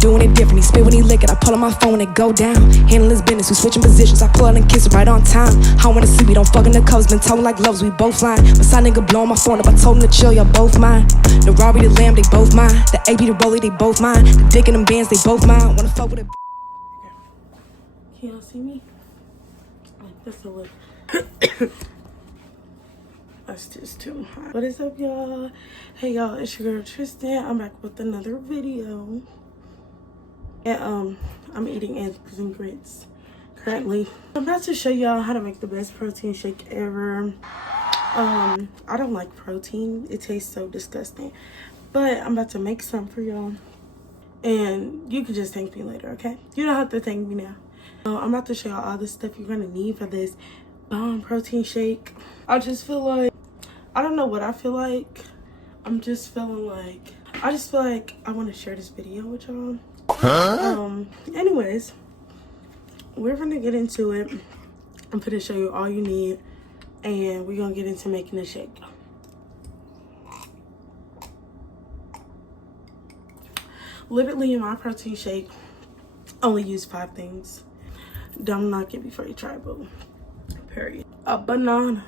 doing it different. He spit when he lick it. I pull on my phone and it go down. Handle his business, we switching positions. I pull out and kiss it right on time. I wanna see we don't fuck in the covers. Been told like loves, we both lying. But side nigga blowing my phone up. I told him to chill, y'all both mine. The Rari, the Lamb, they both mine. The AB, the Rollie, they both mine. The dick and them bands, they both mine. Wanna fuck with it. Can y'all see me? Like, that's a look. That's just too hot. What is up, y'all? Hey, y'all, it's your girl Tristan. I'm back with another video. And I'm eating eggs and grits currently. I'm about to show y'all how to make the best protein shake ever. I don't like protein. It tastes so disgusting. But I'm about to make some for y'all. And you can just thank me later, okay? You don't have to thank me now. So I'm about to show y'all all the stuff you're gonna need for this bomb protein shake. I just feel like, I don't know what I feel like. I'm just feeling like, I just feel like I want to share this video with y'all. Anyways, we're gonna get into it. I'm gonna show you all you need, and we're gonna get into making the shake. Literally in my protein shake, only use 5 things. Don't knock it before you try it, boo. Period. A banana,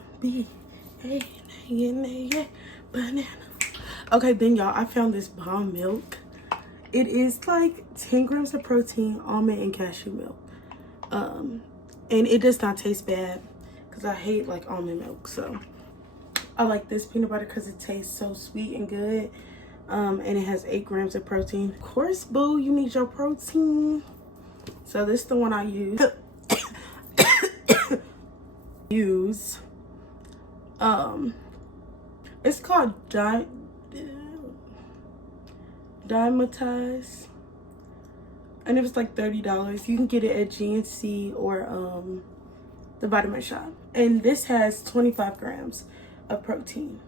banana. Okay, then y'all, I found this bomb milk. It is like 10 grams of protein, almond and cashew milk. And it does not taste bad because I hate like almond milk. So I like this peanut butter because it tastes so sweet and good. And it has 8 grams of protein. Of course, boo, you need your protein. So this is the one I use. It's called Dymatize, and it was like $30. You can get it at GNC or the Vitamin Shop, and this has 25 grams of protein.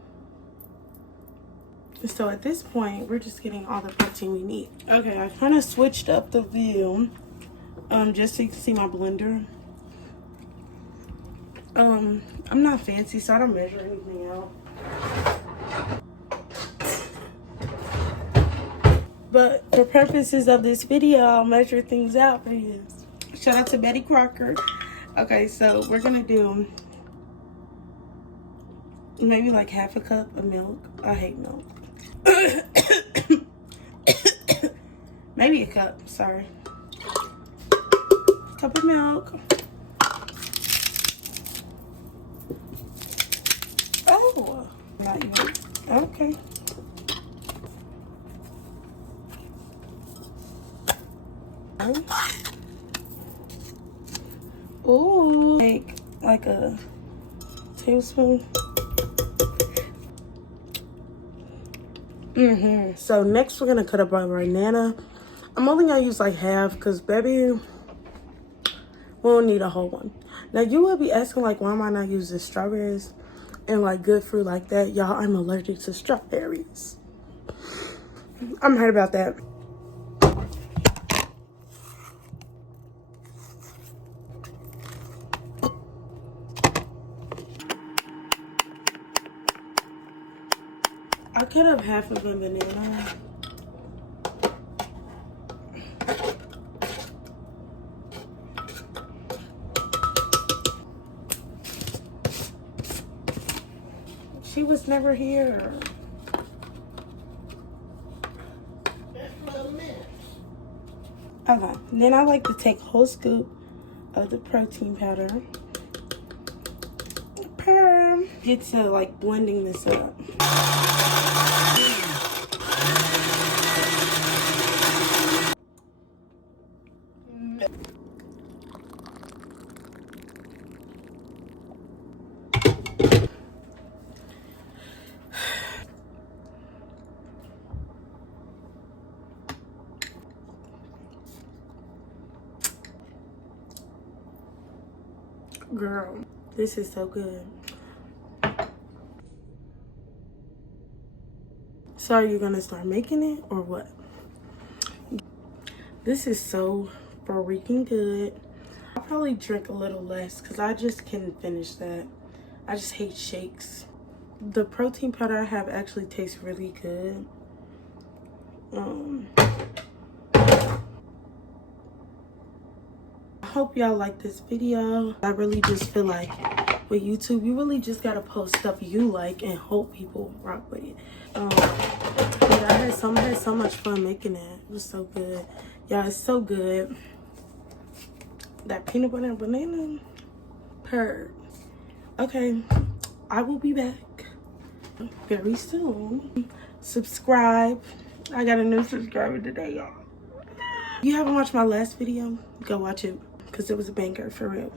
So at this point, we're just getting all the protein we need. Okay, I kind of switched up the view just so you can see my blender. I'm not fancy, so I don't measure anything out. But for purposes of this video, I'll measure things out for you. Shout out to Betty Crocker. Okay, so we're gonna do maybe like half a cup of milk. I hate milk. Maybe a cup, sorry. Cup of milk. Oh, not even. Okay. Ooh, like a tablespoon. So next we're gonna cut up our banana. I'm only gonna use like half because baby, we don't need a whole one. Now you will be asking like, why am I not using strawberries and like good fruit like that? Y'all, I'm allergic to strawberries. I'm right about that. I cut up half of a banana. She was never here. Okay, then I like to take a whole scoop of the protein powder. Get to like blending this up. Girl, this is so good. So are you gonna start making it or what? This is so freaking good. I'll probably drink a little less because I just couldn't finish that. I just hate shakes. The protein powder I have actually tastes really good. hope y'all like this video. I really just feel like with YouTube, you really just gotta post stuff you like and hope people rock with it. Yeah, I had so much fun making that. It was so good. Y'all, it's so good. That peanut butter and banana, purr. Okay, I will be back very soon. Subscribe. I got a new subscriber today, y'all. If you haven't watched my last video, go watch it because it was a banger for real.